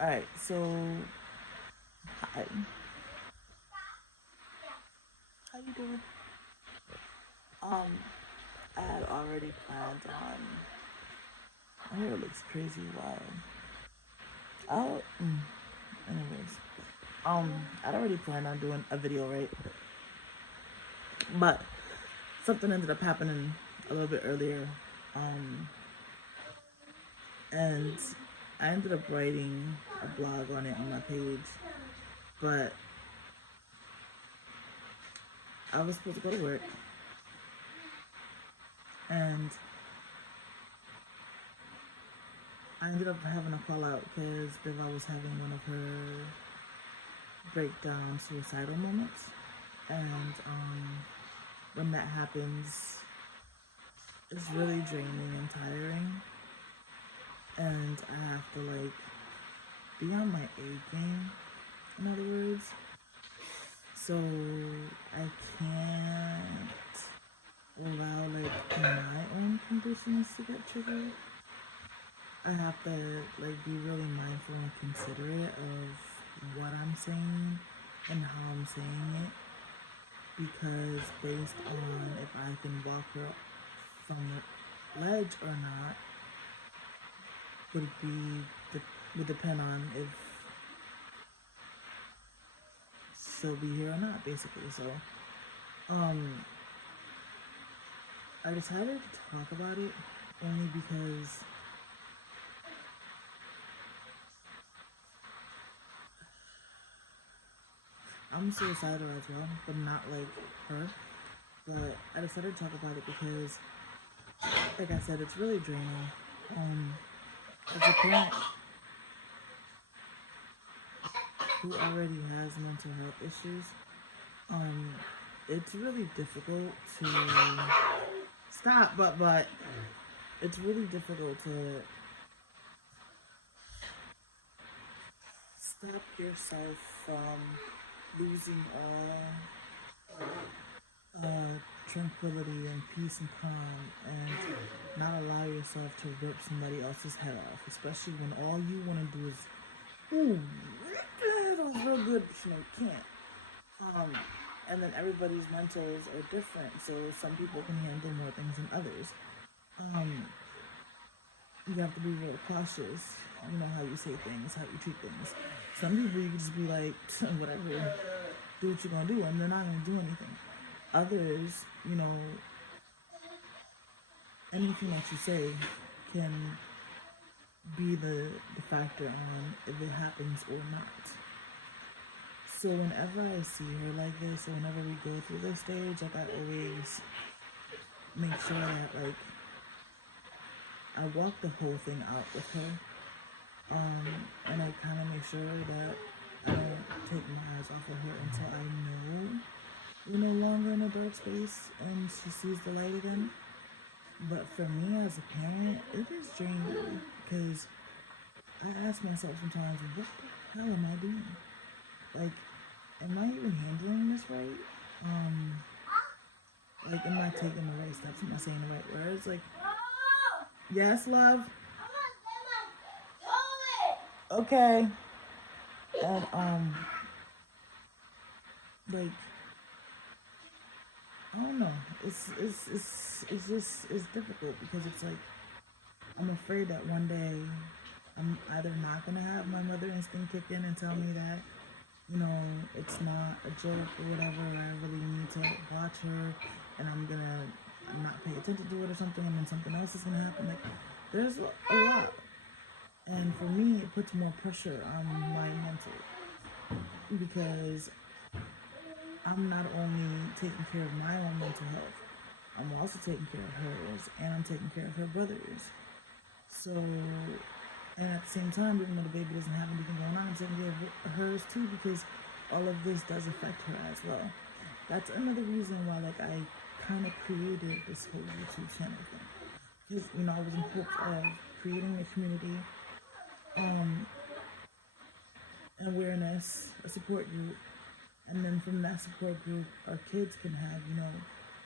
Alright, so hi. How you doing? I had already planned on. My hair looks crazy wild. Oh, anyways, I'd already planned on doing a video, right? But something ended up happening a little bit earlier, and I ended up writing a blog on it on my page, but I was supposed to go to work, and I ended up having a call out because Beba was having one of her breakdown suicidal moments, and when that happens, it's really draining and tiring, and I have to like be on my A game, in other words. So I can't allow like my own conditions to get triggered. I have to like be really mindful and considerate of what I'm saying and how I'm saying it, because based on if I can walk her from the ledge or not would depend on if she'll be here or not, basically. So I decided to talk about it only because I'm suicidal as well, but not like her. But I decided to talk about it because, like I said, it's really draining. As a parent who already has mental health issues, it's really difficult to stop, but it's really difficult to stop yourself from losing all tranquility and peace and calm, and not allow yourself to rip somebody else's head off, especially when all you want to do is, ooh, rip the head off real good, but you know you can't. And then everybody's mentals are different, so some people can handle more things than others. You have to be real cautious, you know, how you say things, how you treat things. Some people you can just be like, whatever, do what you're gonna do, and they're not gonna do anything. Others, you know, anything that you say can be the factor on if it happens or not. So whenever I see her like this, or whenever we go through this stage, like I always make sure that like I walk the whole thing out with her, and I kind of make sure that I don't take my eyes off of her until I know we're no longer in a dark space and she sees the light again. But for me as a parent, it is draining because I ask myself sometimes, what the hell am I doing? Like, am I even handling this right? Like, am I taking the right steps? Am I saying the right words? Like, yes, love. Okay. And like, I don't know. It's difficult because it's like I'm afraid that one day I'm either not gonna have my mother instinct kick in and tell me that, you know, it's not a joke or whatever. I really need to watch her, and I'm gonna not pay attention to it or something, and then something else is gonna happen. Like, there's a lot, and for me, it puts more pressure on my mental because I'm not only taking care of my own mental health, I'm also taking care of hers, and I'm taking care of her brother's. So, and at the same time, even though the baby doesn't have anything going on, I'm taking care of hers too, because all of this does affect her as well. That's another reason why, like, I kind of created this whole YouTube channel thing, because, you know, I was in hopes of creating a community, awareness, a support group, and then from that support group, our kids can have, you know,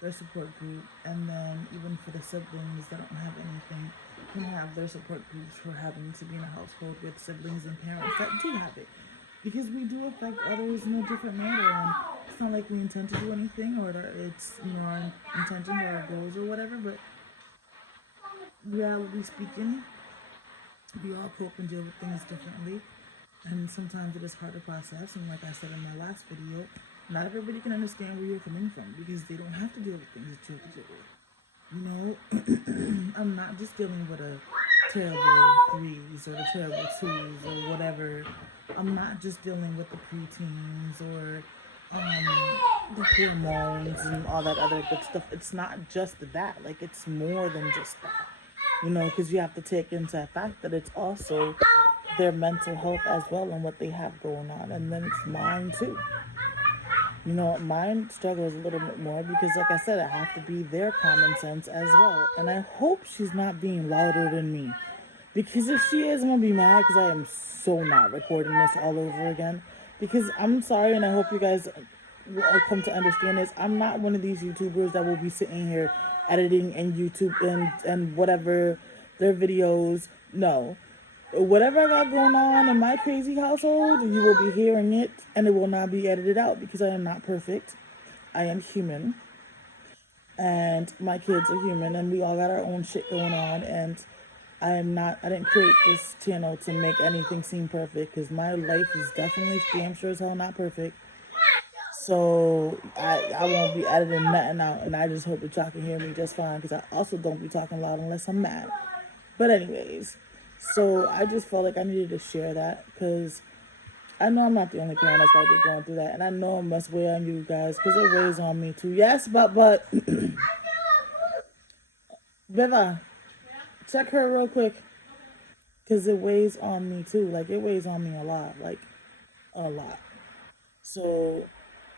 their support group, and then even for the siblings that don't have anything, can have their support groups for having to be in a household with siblings and parents that do have it. Because we do affect others in a different manner, and it's not like we intend to do anything or that it's, you know, our intention or our goals or whatever, but reality speaking, we all cope and deal with things differently, and sometimes it is hard to process. And like I said in my last video, not everybody can understand where you're coming from because they don't have to deal with things that you have to deal with. You know, I'm not just dealing with a terrible 3s or the terrible 2s or whatever. I'm not just dealing with the preteens or the hormones and all that other good stuff. It's not just that. Like, it's more than just that. You know, because you have to take into fact that it's also their mental health as well and what they have going on. And then it's mine too. You know, mine struggles a little bit more because, like I said, I have to be their common sense as well. And I hope she's not being louder than me. Because if she is, I'm going to be mad because I am so not recording this all over again. Because I'm sorry, and I hope you guys will come to understand this. I'm not one of these YouTubers that will be sitting here editing and YouTube and whatever their videos. No. Whatever I got going on in my crazy household, you will be hearing it, and it will not be edited out because I am not perfect. I am human, and my kids are human, and we all got our own shit going on, and I didn't create this channel to make anything seem perfect because my life is definitely damn sure as hell not perfect. So I won't be editing nothing out, and I just hope that y'all can hear me just fine because I also don't be talking loud unless I'm mad. But anyways, so I just felt like I needed to share that because I know I'm not the only parent that's going to be going through that, and I know it must weigh on you guys because it weighs on me too. Yes, but Beba, check her real quick because it weighs on me too. Like, it weighs on me a lot, like a lot. So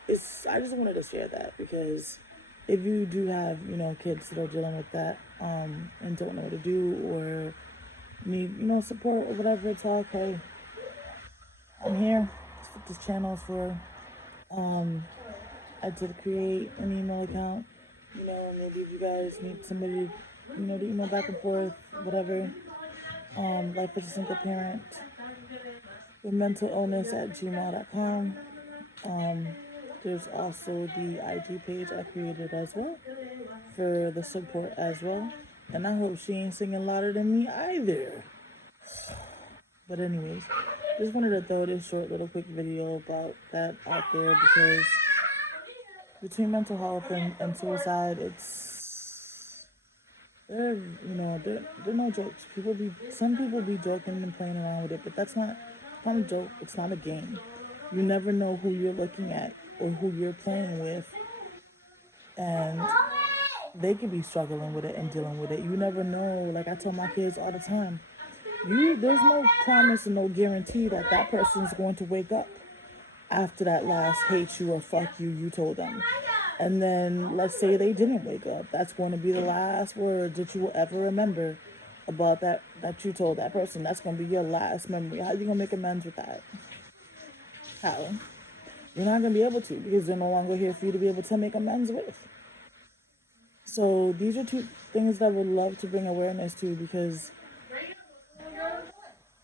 I just wanted to share that because if you do have, you know, kids that are dealing with that and don't know what to do or need, you know, support or whatever, it's all okay. I'm here. That's what this channel is for. I did create an email account. You know, maybe if you guys need somebody, you know, to email back and forth, whatever. Life as a single parent with mental illness at gmail.com. There's also the IG page I created as well for the support as well. And I hope she ain't singing louder than me either. But anyways, just wanted to throw this short little quick video about that out there because between mental health and suicide, they're no jokes. Some people be joking and playing around with it, but that's not a joke. It's not a game. You never know who you're looking at or who you're playing with, and they could be struggling with it and dealing with it. You never know. Like I tell my kids all the time, there's no promise and no guarantee that that person's going to wake up after that last hate you or fuck you told them. And then let's say they didn't wake up. That's going to be the last words that you will ever remember about that you told that person. That's going to be your last memory. How are you going to make amends with that? How? You're not going to be able to because they're no longer here for you to be able to make amends with. So these are two things that I would love to bring awareness to because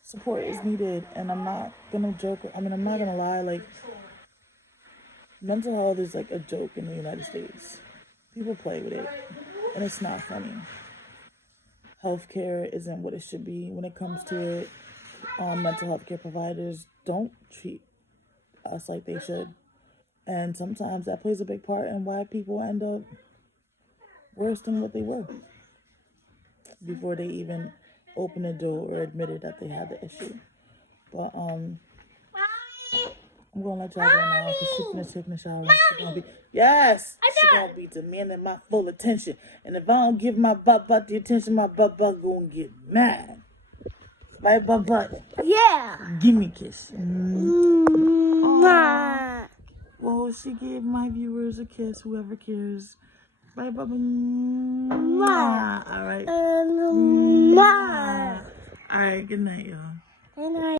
support is needed. And I'm not going to joke. I'm not going to lie. Like, mental health is like a joke in the United States. People play with it, and it's not funny. Healthcare isn't what it should be when it comes to it. Mental health care providers don't treat us like they should. And sometimes that plays a big part in why people end up worse than what they were before they even opened the door or admitted that they had the issue. But I'm gonna let y'all go now because she's gonna take the shower. She's gonna be she's gonna be demanding my full attention. And if I don't give my butt the attention, my butt gonna get mad. Right, butt? Yeah. Give me a kiss. Mwah. Well, she gave my viewers a kiss, whoever cares. Bye, Bubba. Mwah. All right. Mwah. All right, good night, y'all. Good night.